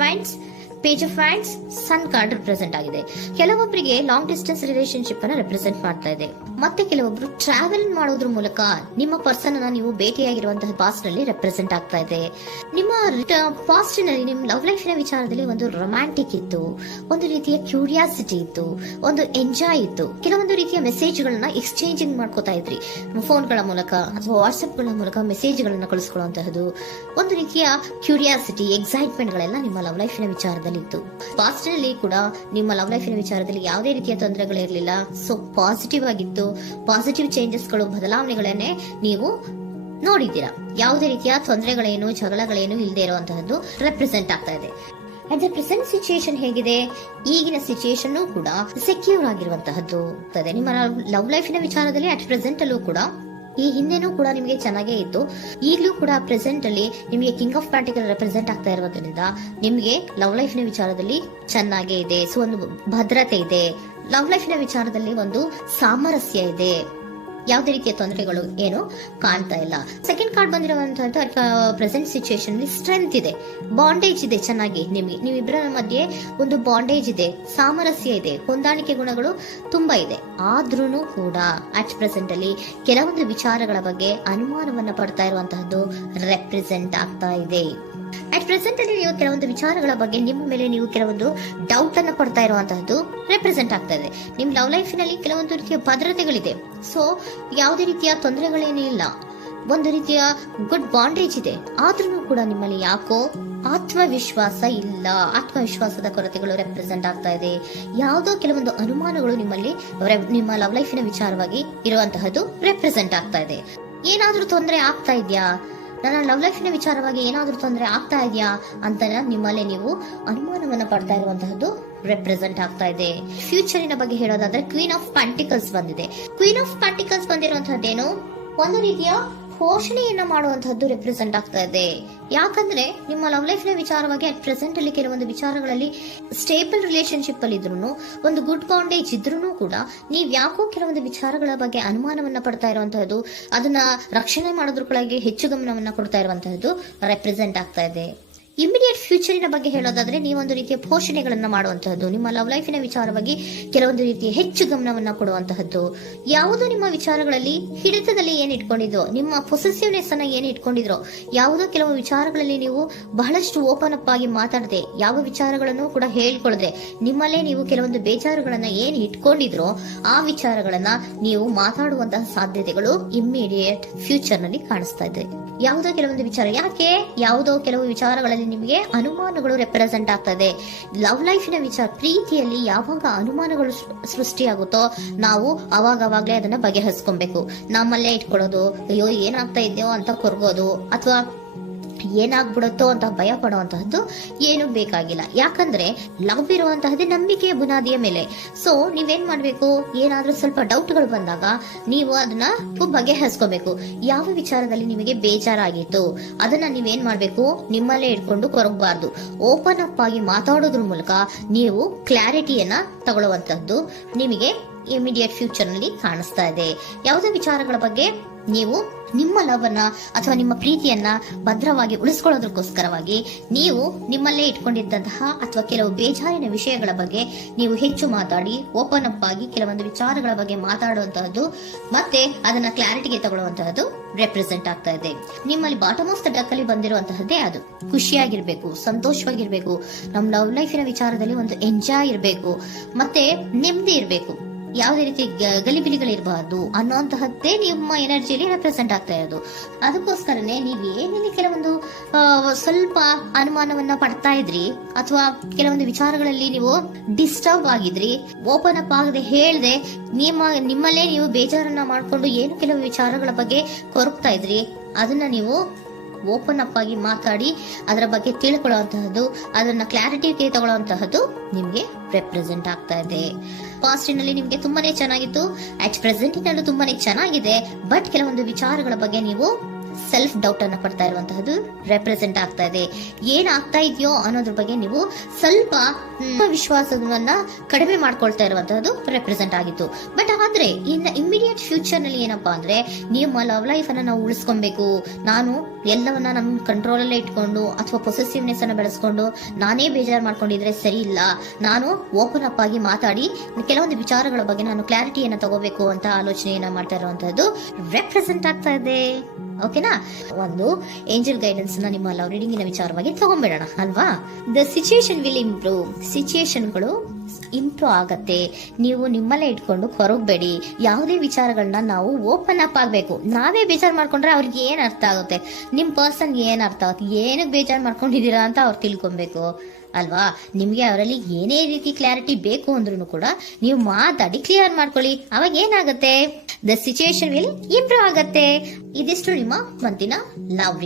Wands, page of wands, sun card represent ಆಗಿದೆ. ಕೆಲವೊಬ್ಬರಿಗೆ long distance relationship ಅನ್ನ represent ಮಾಡ್ತಾ ಇದೆ. ಮತ್ತೆ ಕೆಲವೊಬ್ರು ಟ್ರಾವೆಲ್ ಮಾಡೋದ್ರ ಮೂಲಕ ನಿಮ್ಮ ಪರ್ಸನ್ ಅನ್ನ ನೀವು ಭೇಟಿಯಾಗಿರುವಂತಹ ಪಾಸ್ಟ್ ನಲ್ಲಿ ರೆಪ್ರೆಸೆಂಟ್ ಆಗ್ತಾ ಇದೆ. ನಿಮ್ಮ ಪಾಸ್ಟ್ ನಲ್ಲಿ ನಿಮ್ಮ ಲವ್ ಲೈಫ್ ನ ವಿಚಾರದಲ್ಲಿ ಒಂದು ರೊಮ್ಯಾಂಟಿಕ್ ಇತ್ತು, ಒಂದು ರೀತಿಯ ಕ್ಯೂರಿಯಾಸಿಟಿ ಇತ್ತು, ಒಂದು ಎಂಜಾಯ್ ಇತ್ತು. ಕೆಲವೊಂದು ರೀತಿಯ ಮೆಸೇಜ್ ಗಳನ್ನ ಎಕ್ಸ್ಚೇಂಜಿಂಗ್ ಮಾಡ್ಕೋತಾ ಇದ್ರಿ, ಫೋನ್ಗಳ ಮೂಲಕ ಅಥವಾ ವಾಟ್ಸ್ಆಪ್ ಗಳ ಮೂಲಕ ಮೆಸೇಜ್ ಗಳನ್ನ ಕಳಿಸ್ಕೊಳ್ಳುವಂತಹದ್ದು, ಒಂದು ರೀತಿಯ ಕ್ಯೂರಿಯಾಸಿಟಿ, ಎಕ್ಸೈಟ್ಮೆಂಟ್ ಗಳೆಲ್ಲ ನಿಮ್ಮ ಲವ್ ಲೈಫ್ ನ ವಿಚಾರದಲ್ಲಿ ಇತ್ತು. ಪಾಸ್ಟ್ ನಲ್ಲಿ ಕೂಡ ನಿಮ್ಮ ಲವ್ ಲೈಫ್ ನ ವಿಚಾರದಲ್ಲಿ ಯಾವುದೇ ರೀತಿಯ ತೊಂದರೆಗಳಿರಲಿಲ್ಲ. ಸೊ ಪಾಸಿಟಿವ್ ಆಗಿತ್ತು. ಪಾಸಿಟಿವ್ ಚೇಂಜಸ್ ಗಳು, ಬದಲಾವಣೆಗಳನ್ನೇ ನೀವು ನೋಡಿದ್ದೀರಾ. ಯಾವುದೇ ರೀತಿಯ ತೊಂದರೆಗಳೇನು, ಜಗಳಗಳೇನು ಇಲ್ಲದೆ ಇರುವಂತಹದ್ದು ರೆಪ್ರೆಸೆಂಟ್ ಆಗ್ತಾ ಇದೆ. ಅಟ್ ದ ಪ್ರೆಸೆಂಟ್ ಸಿಚುಯೇಷನ್ ಹೇಗಿದೆ? ಈಗಿನ ಸಿಚುಯೇಷನ್ ಕೂಡ ಸೆಕ್ಯೂರ್ ಆಗಿರುವಂತಹದ್ದು. ನಿಮ್ಮ ಲವ್ ಲೈಫ್ ನ ವಿಚಾರದಲ್ಲಿ ಅಟ್ ಪ್ರೆಸೆಂಟ್ ಅಲ್ಲೂ ಕೂಡ, ಈ ಹಿಂದೆನೂ ಕೂಡ ನಿಮಗೆ ಚೆನ್ನಾಗೇ ಇತ್ತು, ಈಗಲೂ ಕೂಡ ಪ್ರೆಸೆಂಟ್ ಅಲ್ಲಿ ನಿಮಗೆ ಕಿಂಗ್ ಆಫ್ ಪ್ಯಾಂಟಿಕಲ್ ರೆಪ್ರೆಸೆಂಟ್ ಆಗ್ತಾ ಇರೋದ್ರಿಂದ ನಿಮಗೆ ಲವ್ ಲೈಫ್ ನ ವಿಚಾರದಲ್ಲಿ ಚೆನ್ನಾಗೇ ಇದೆ. ಸೊ ಒಂದು ಭದ್ರತೆ ಇದೆ. ಲವ್ ಲೈಫ್ ನ ವಿಚಾರದಲ್ಲಿ ಒಂದು ಸಾಮರಸ್ಯ ಇದೆ. ಯಾವುದೇ ರೀತಿಯ ತೊಂದರೆಗಳು ಏನು ಕಾಣ್ತಾ ಇಲ್ಲ. ಸೆಕೆಂಡ್ ಕಾರ್ಡ್ ಬಂದಿರುವಂತಹ ಪ್ರೆಸೆಂಟ್ ಸಿಚುಯೇಷನ್ ಅಲ್ಲಿ ಸ್ಟ್ರೆಂತ್ ಇದೆ, ಬಾಂಡೇಜ್ ಇದೆ. ಚೆನ್ನಾಗಿ ನೀವಿಬ್ಬರ ಮಧ್ಯೆ ಒಂದು ಬಾಂಡೇಜ್ ಇದೆ, ಸಾಮರಸ್ಯ ಇದೆ, ಹೊಂದಾಣಿಕೆ ಗುಣಗಳು ತುಂಬಾ ಇದೆ. ಆದ್ರೂ ಕೂಡ ಅಟ್ ಪ್ರೆಸೆಂಟ್ ಅಲ್ಲಿ ಕೆಲವೊಂದು ವಿಚಾರಗಳ ಬಗ್ಗೆ ಅನುಮಾನವನ್ನ ಪಡ್ತಾ ಇರುವಂತಹದ್ದು ರೆಪ್ರೆಸೆಂಟ್ ಆಗ್ತಾ ಇದೆ. ಅಟ್ ಪ್ರೆಸೆಂಟ್ ಅಲ್ಲಿ ನೀವು ಕೆಲವೊಂದು ವಿಚಾರಗಳ ಬಗ್ಗೆ ನಿಮ್ಮ ಮೇಲೆ ನೀವು ಕೆಲವೊಂದು ಡೌಟ್ ಅನ್ನ ಪಡ್ತಾ ಇರುವಂತಹದ್ದು ರೆಪ್ರೆಸೆಂಟ್ ಆಗ್ತಾ ಇದೆ. ನಿಮ್ ಲವ್ ಲೈಫ್ ನಲ್ಲಿ ಕೆಲವೊಂದು ರೀತಿಯ ಭದ್ರತೆಗಳಿದೆ. ಸೊ ಯಾವುದೇ ರೀತಿಯ ತೊಂದರೆಗಳೇನೂ ಇಲ್ಲ, ಒಂದು ರೀತಿಯ ಗುಡ್ ಬಾಂಡೇಜ್ ಇದೆ. ಆದ್ರೂ ಕೂಡ ನಿಮ್ಮಲ್ಲಿ ಯಾಕೋ ಆತ್ಮವಿಶ್ವಾಸ ಇಲ್ಲ, ಆತ್ಮವಿಶ್ವಾಸದ ಕೊರತೆಗಳು ರೆಪ್ರೆಸೆಂಟ್ ಆಗ್ತಾ ಇದೆ. ಯಾವುದೋ ಕೆಲವೊಂದು ಅನುಮಾನಗಳು ನಿಮ್ಮಲ್ಲಿ ನಿಮ್ಮ ಲವ್ ಲೈಫಿನ ವಿಚಾರವಾಗಿ ಇರುವಂತಹದ್ದು ರೆಪ್ರೆಸೆಂಟ್ ಆಗ್ತಾ ಇದೆ. ಏನಾದ್ರೂ ತೊಂದರೆ ಆಗ್ತಾ ಇದೆಯಾ, ನನ್ನ ಲವ್ ಲೈಫಿನ ವಿಚಾರವಾಗಿ ಏನಾದ್ರೂ ತೊಂದರೆ ಆಗ್ತಾ ಇದೆಯಾ ಅಂತ ನಿಮ್ಮಲ್ಲೇ ನೀವು ಅನುಮಾನವನ್ನ ಪಡ್ತಾ ಇರುವಂತಹದ್ದು ರೆಪ್ರೆಸೆಂಟ್ ಆಗ್ತಾ ಇದೆ. ಫ್ಯೂಚರಿನ ಬಗ್ಗೆ ಹೇಳೋದಾದ್ರೆ ಕ್ವೀನ್ ಆಫ್ ಪ್ಯಾಂಟಿಕಲ್ಸ್ ಬಂದಿದೆ. ಕ್ವೀನ್ ಆಫ್ ಪ್ಯಾಂಟಿಕಲ್ಸ್ ಬಂದಿರುವಂತಹದ್ದೇನು, ಒಂದು ರೀತಿಯ ಪೋಷಣೆಯನ್ನ ಮಾಡುವಂತಹದ್ದು ರೆಪ್ರೆಸೆಂಟ್ ಆಗ್ತಾ ಇದೆ. ಯಾಕಂದ್ರೆ ನಿಮ್ಮ ಲವ್ ಲೈಫ್ ನ ವಿಚಾರವಾಗಿ ಅಟ್ ಪ್ರೆಸೆಂಟ್ ಅಲ್ಲಿ ಕೆಲವೊಂದು ವಿಚಾರಗಳಲ್ಲಿ ಸ್ಟೇಬಲ್ ರಿಲೇಶನ್ಶಿಪ್ ಅಲ್ಲಿ ಇದ್ರೂ, ಒಂದು ಗುಡ್ ಬಾಂಡೇಜ್ ಇದ್ರೂ ಕೂಡ ನೀವ್ ಯಾಕೋ ಕೆಲವೊಂದು ವಿಚಾರಗಳ ಬಗ್ಗೆ ಅನುಮಾನವನ್ನ ಪಡ್ತಾ ಇರುವಂತಹದ್ದು, ಅದನ್ನ ರಕ್ಷಣೆ ಮಾಡೋದ್ರೊಳಗೆ ಹೆಚ್ಚು ಗಮನವನ್ನ ಕೊಡ್ತಾ ಇರುವಂತಹದ್ದು ರೆಪ್ರೆಸೆಂಟ್ ಆಗ್ತಾ ಇದೆ. ಇಮಿಡಿಯೇಟ್ ಫ್ಯೂಚರಿನ ಬಗ್ಗೆ ಹೇಳೋದಾದ್ರೆ ನೀವೊಂದು ರೀತಿಯ ಪೋಷಣೆಗಳನ್ನ ಮಾಡುವಂತಹದ್ದು, ನಿಮ್ಮ ಲವ್ ಲೈಫಿನ ವಿಚಾರವಾಗಿ ಕೆಲವೊಂದು ರೀತಿಯ ಹೆಚ್ಚು ಗಮನವನ್ನ ಕೊಡುವಂತಹದ್ದು, ಯಾವುದೋ ನಿಮ್ಮ ವಿಚಾರಗಳಲ್ಲಿ ಹಿಡಿತದಲ್ಲಿ ಏನ್ ಇಟ್ಕೊಂಡಿದ್ರೋ, ನಿಮ್ಮ ಪೊಸೆಸಿವ್ನೆಸ್ ಅನ್ನ ಏನ್ ಇಟ್ಕೊಂಡಿದ್ರೋ, ಯಾವುದೋ ಕೆಲವು ವಿಚಾರಗಳಲ್ಲಿ ನೀವು ಬಹಳಷ್ಟು ಓಪನ್ ಅಪ್ ಆಗಿ ಮಾತಾಡದೆ, ಯಾವ ವಿಚಾರಗಳನ್ನು ಕೂಡ ಹೇಳ್ಕೊಳ್ಳದೆ, ನಿಮ್ಮಲ್ಲೇ ನೀವು ಕೆಲವೊಂದು ಬೇಜಾರುಗಳನ್ನ ಏನ್ ಇಟ್ಕೊಂಡಿದ್ರೋ ಆ ವಿಚಾರಗಳನ್ನ ನೀವು ಮಾತಾಡುವಂತಹ ಸಾಧ್ಯತೆಗಳು ಇಮ್ಮಿಡಿಯೇಟ್ ಫ್ಯೂಚರ್ ನಲ್ಲಿ ಕಾಣಿಸ್ತಾ ಇದೆ. ಯಾವುದೋ ಕೆಲವೊಂದು ವಿಚಾರ, ಯಾಕೆ ಯಾವುದೋ ಕೆಲವು ವಿಚಾರಗಳಲ್ಲಿ ನಿಮಗೆ ಅನುಮಾನಗಳು ರೆಪ್ರೆಸೆಂಟ್ ಆಗ್ತದೆ. ಲವ್ ಲೈಫಿನ ವಿಚಾರ, ಪ್ರೀತಿಯಲ್ಲಿ ಯಾವಾಗ ಅನುಮಾನಗಳು ಸೃಷ್ಟಿಯಾಗುತ್ತೋ ನಾವು ಅವಾಗವಾಗ್ಲೇ ಅದನ್ನ ಬಗೆಹರಿಸ್ಕೊಬೇಕು. ನಮ್ಮಲ್ಲೇ ಇಟ್ಕೊಳ್ಳೋದು, ಅಯ್ಯೋ ಏನಾಗ್ತಾ ಇದೆಯೋ ಅಂತ ಕೊರ್ಗೋದು ಅಥವಾ ಏನಾಗ್ಬಿಡುತ್ತೋ ಅಂತ ಭಯ ಪಡುವಂತಹದ್ದು ಏನು ಬೇಕಾಗಿಲ್ಲ. ಯಾಕಂದ್ರೆ ಲವ್ ಇರುವಂತಹದ್ದೇ ನಂಬಿಕೆಯ ಬುನಾದಿಯ ಮೇಲೆ. ಸೊ ನೀವೇನ್ ಮಾಡ್ಬೇಕು, ಏನಾದ್ರೂ ಸ್ವಲ್ಪ ಡೌಟ್ಗಳು ಬಂದಾಗ ನೀವು ಅದನ್ನ ಬಗೆಹರಿಸ್ಕೋಬೇಕು. ಯಾವ ವಿಚಾರದಲ್ಲಿ ನಿಮಗೆ ಬೇಜಾರಾಗಿತ್ತು ಅದನ್ನ ನೀವೇನ್ ಮಾಡ್ಬೇಕು, ನಿಮ್ಮಲ್ಲೇ ಇಟ್ಕೊಂಡು ಕೊರಗಬಾರ್ದು. ಓಪನ್ ಅಪ್ ಆಗಿ ಮಾತಾಡೋದ್ರ ಮೂಲಕ ನೀವು ಕ್ಲಾರಿಟಿಯನ್ನ ತಗೊಳ್ಳುವಂತಹದ್ದು ನಿಮಗೆ ಇಮಿಡಿಯೇಟ್ ಫ್ಯೂಚರ್ ನಲ್ಲಿ ಕಾಣಿಸ್ತಾ ಇದೆ. ಯಾವುದೇ ವಿಚಾರಗಳ ಬಗ್ಗೆ ನೀವು ನಿಮ್ಮ ಲವ್ ಅನ್ನ ಅಥವಾ ನಿಮ್ಮ ಪ್ರೀತಿಯನ್ನ ಭದ್ರವಾಗಿ ಉಳಿಸ್ಕೊಳ್ಳೋದಕ್ಕೋಸ್ಕರವಾಗಿ ನೀವು ನಿಮ್ಮಲ್ಲೇ ಇಟ್ಕೊಂಡಿದ್ದಂತಹ ಅಥವಾ ಕೆಲವು ಬೇಜಾರಿನ ವಿಷಯಗಳ ಬಗ್ಗೆ ನೀವು ಹೆಚ್ಚು ಮಾತಾಡಿ, ಓಪನ್ ಅಪ್ ಆಗಿ ಕೆಲವೊಂದು ವಿಚಾರಗಳ ಬಗ್ಗೆ ಮಾತಾಡುವಂತಹದ್ದು ಮತ್ತೆ ಅದನ್ನ ಕ್ಲಾರಿಟಿಗೆ ತಗೊಳ್ಳುವಂತಹದ್ದು ರೆಪ್ರೆಸೆಂಟ್ ಆಗ್ತಾ ಇದೆ. ನಿಮ್ಮಲ್ಲಿ ಬಾಟಮ್ ಆಫ್ ದ ಡಕ್ ಅಲ್ಲಿ ಬಂದಿರುವಂತಹದ್ದೇ ಅದು. ಖುಷಿಯಾಗಿರ್ಬೇಕು, ಸಂತೋಷವಾಗಿರ್ಬೇಕು, ನಮ್ಮ ಲವ್ ಲೈಫಿನ ವಿಚಾರದಲ್ಲಿ ಒಂದು ಎಂಜಾಯ್ ಇರಬೇಕು, ಮತ್ತೆ ನೆಮ್ಮದಿ ಇರಬೇಕು, ಯಾವುದೇ ರೀತಿ ಗಲಿಬಿಲಿಗಳಿರಬಾರ್ದು ಅನ್ನೋಂತಹದ್ದೇ ನಿಮ್ಮ ಎನರ್ಜಿಯಲ್ಲಿ ರೆಪ್ರೆಸೆಂಟ್ ಆಗ್ತಾ ಇರೋದು. ಅದಕ್ಕೋಸ್ಕರನೇ ನೀವು ಏನೇನು ಕೆಲವೊಂದು ಸ್ವಲ್ಪ ಅನುಮಾನವನ್ನ ಪಡ್ತಾ ಇದ್ರಿ ಅಥವಾ ಕೆಲವೊಂದು ವಿಚಾರಗಳಲ್ಲಿ ನೀವು ಡಿಸ್ಟರ್ಬ್ ಆಗಿದ್ರಿ, ಓಪನ್ ಅಪ್ ಆಗದೆ ಹೇಳ್ದೆ ನಿಮ್ಮಲ್ಲೇ ನೀವು ಬೇಜಾರನ್ನ ಮಾಡ್ಕೊಂಡು ಏನು ಕೆಲವು ವಿಚಾರಗಳ ಬಗ್ಗೆ ಕೊರಗ್ತಾ ಇದ್ರಿ, ಅದನ್ನ ನೀವು ಓಪನ್ ಅಪ್ ಆಗಿ ಮಾತಾಡಿ ಅದರ ಬಗ್ಗೆ ತಿಳ್ಕೊಳ್ಳುವಂತಹದ್ದು, ಅದನ್ನ ಕ್ಲಾರಿಟಿಗೆ ತಗೊಳ್ಳುವಂತಹದ್ದು ನಿಮ್ಗೆ ರೆಪ್ರೆಸೆಂಟ್ ಆಗ್ತಾ ಇದೆ. ಪಾಸ್ಟಿನಲ್ಲಿ ನಿಮ್ಗೆ ತುಂಬಾನೇ ಚೆನ್ನಾಗಿತ್ತು, ಅಟ್ ಪ್ರೆಸೆಂಟಿನಲ್ಲೂ ತುಂಬಾನೇ ಚೆನ್ನಾಗಿದೆ. ಬಟ್ ಕೆಲವೊಂದು ವಿಚಾರಗಳ ಬಗ್ಗೆ ನೀವು ಸೆಲ್ಫ್ ಡೌಟ್ ಅನ್ನ ಪಡ್ತಾ ಇರುವಂತಹದ್ದು ರೆಪ್ರೆಸೆಂಟ್ ಆಗ್ತಾ ಇದೆ. ಏನಾಗ್ತಾ ಇದೆಯೋ ಅನ್ನೋದ್ರ ಬಗ್ಗೆ ನೀವು ಸ್ವಲ್ಪ ವಿಶ್ವಾಸವನ್ನ ಕಡಿಮೆ ಮಾಡ್ಕೊಳ್ತಾ ಇರುವಂತಹದ್ದು ರೆಪ್ರೆಸೆಂಟ್ ಆಗಿತ್ತು. ಬಟ್ ಆದ್ರೆ ಇನ್ ಇಮಿಡಿಯೇಟ್ ಫ್ಯೂಚರ್ ನಲ್ಲಿ ಏನಪ್ಪಾ ಅಂದ್ರೆ ನಿಮ್ಮ ಲವ್ ಲೈಫ್ ಅನ್ನ ನಾವು ಉಳಿಸ್ಕೊಬೇಕು, ನಾನು ಎಲ್ಲವನ್ನ ನಮ್ ಕಂಟ್ರೋಲ್ ಅಲ್ಲೇ ಇಟ್ಕೊಂಡು ಅಥವಾ ಪೊಸೆಸಿವ್ನೆಸ್ ಅನ್ನ ಬೆಳೆಸ್ಕೊಂಡು ನಾನೇ ಬೇಜಾರು ಮಾಡ್ಕೊಂಡಿದ್ರೆ ಸರಿ ಇಲ್ಲ, ನಾನು ಓಪನ್ ಅಪ್ ಆಗಿ ಮಾತಾಡಿ ಕೆಲವೊಂದು ವಿಚಾರಗಳ ಬಗ್ಗೆ ನಾನು ಕ್ಲಾರಿಟಿಯನ್ನ ತಗೋಬೇಕು ಅಂತ ಆಲೋಚನೆಯನ್ನ ಮಾಡ್ತಾ ಇರುವಂತಹದ್ದು ರೆಪ್ರೆಸೆಂಟ್ ಆಗ್ತಾ ಇದೆ. ಓಕೆನಾ? ಒಂದು ಏಂಜಲ್ ಗೈಡೆನ್ಸ್ ನ ನಿಮ್ಮ ಲವ್ ರೀಡಿಂಗಿನ ವಿಚಾರವಾಗಿ ತಗೊಂಡ್ಬಿಡೋಣ ಅಲ್ವಾ. The situation will improve. ಸಿಚುಯೇಷನ್ಗಳು ಇಂಪ್ರೂವ್ ಆಗತ್ತೆ. ನೀವು ನಿಮ್ಮಲ್ಲೇ ಇಟ್ಕೊಂಡು ಹೊರಗಬೇಡಿ. ಯಾವುದೇ ವಿಚಾರಗಳನ್ನ ನಾವು ಓಪನ್ ಅಪ್ ಆಗ್ಬೇಕು. ನಾವೇ ಬೇಜಾರು ಮಾಡ್ಕೊಂಡ್ರೆ ಅವ್ರಿಗೆ ಏನ್ ಅರ್ಥ ಆಗುತ್ತೆ, ನಿಮ್ ಪರ್ಸನ್ಗೆ ಏನ್ ಅರ್ಥ ಆಗುತ್ತೆ, ಏನಕ್ಕೆ ಬೇಜಾರು ಮಾಡ್ಕೊಂಡಿದೀರಾ ಅಂತ ಅವ್ರು ತಿಳ್ಕೊಬೇಕು ಅಲ್ವಾ. ನಿಮ್ಗೆ ಅವರಲ್ಲಿ ಏನೇ ರೀತಿ ಕ್ಲಾರಿಟಿ ಬೇಕು ಅಂದ್ರೂ ಕೂಡ ನೀವು ಮಾತಾಡಿ ಕ್ಲಿಯರ್ ಮಾಡ್ಕೊಳ್ಳಿ. ಅವಾಗ ಏನಾಗುತ್ತೆ, ದ ಸಿಚುಯೇಷನ್ ವಿಲ್ ಇಂಪ್ರೂವ್ ಆಗತ್ತೆ. ಇದಿಷ್ಟು ನಿಮ್ಮ ಮಂತಿನ ಲವ್